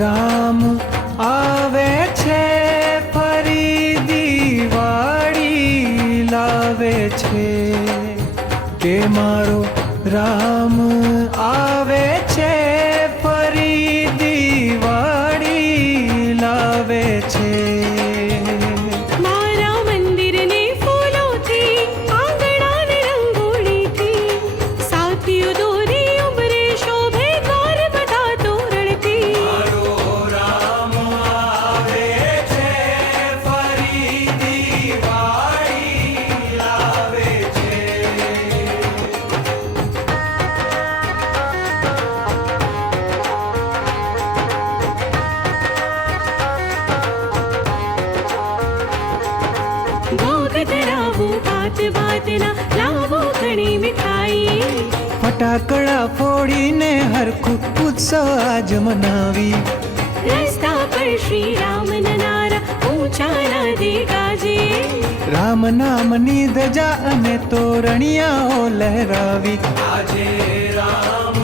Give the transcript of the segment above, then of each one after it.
રામ આવે છે, ફરી દિવાળી લાવે છે. કે મારો રામ આવે છે, ફરી દિવાળી લાવે છે. ફટાકડા ફોડીને હરખું ઉત્સવ આજ મનાવી. રસ્તા પર શ્રી રામ નારા ઊંચાના દેગાજે રામ નામની ધજા અને તોરણિયાઓ લહેરાવી. આજે રામ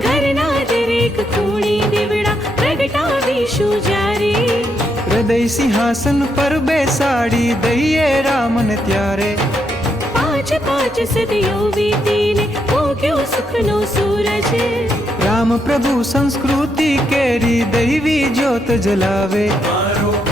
ઘરના દરેક ખૂણે દીવડા પ્રગટાવીશું જ્યારે. હૃદય સિંહાસન પર બેસાડી દઈએ રામને ત્યારે. પાંચ પાંચ સદીઓ વીતીને ભોગ્યો સુખનો સૂરજ. રામ પ્રભુ સંસ્કૃતિ કેરી દૈવી જ્યોત જલાવે. મારો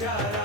Yeah.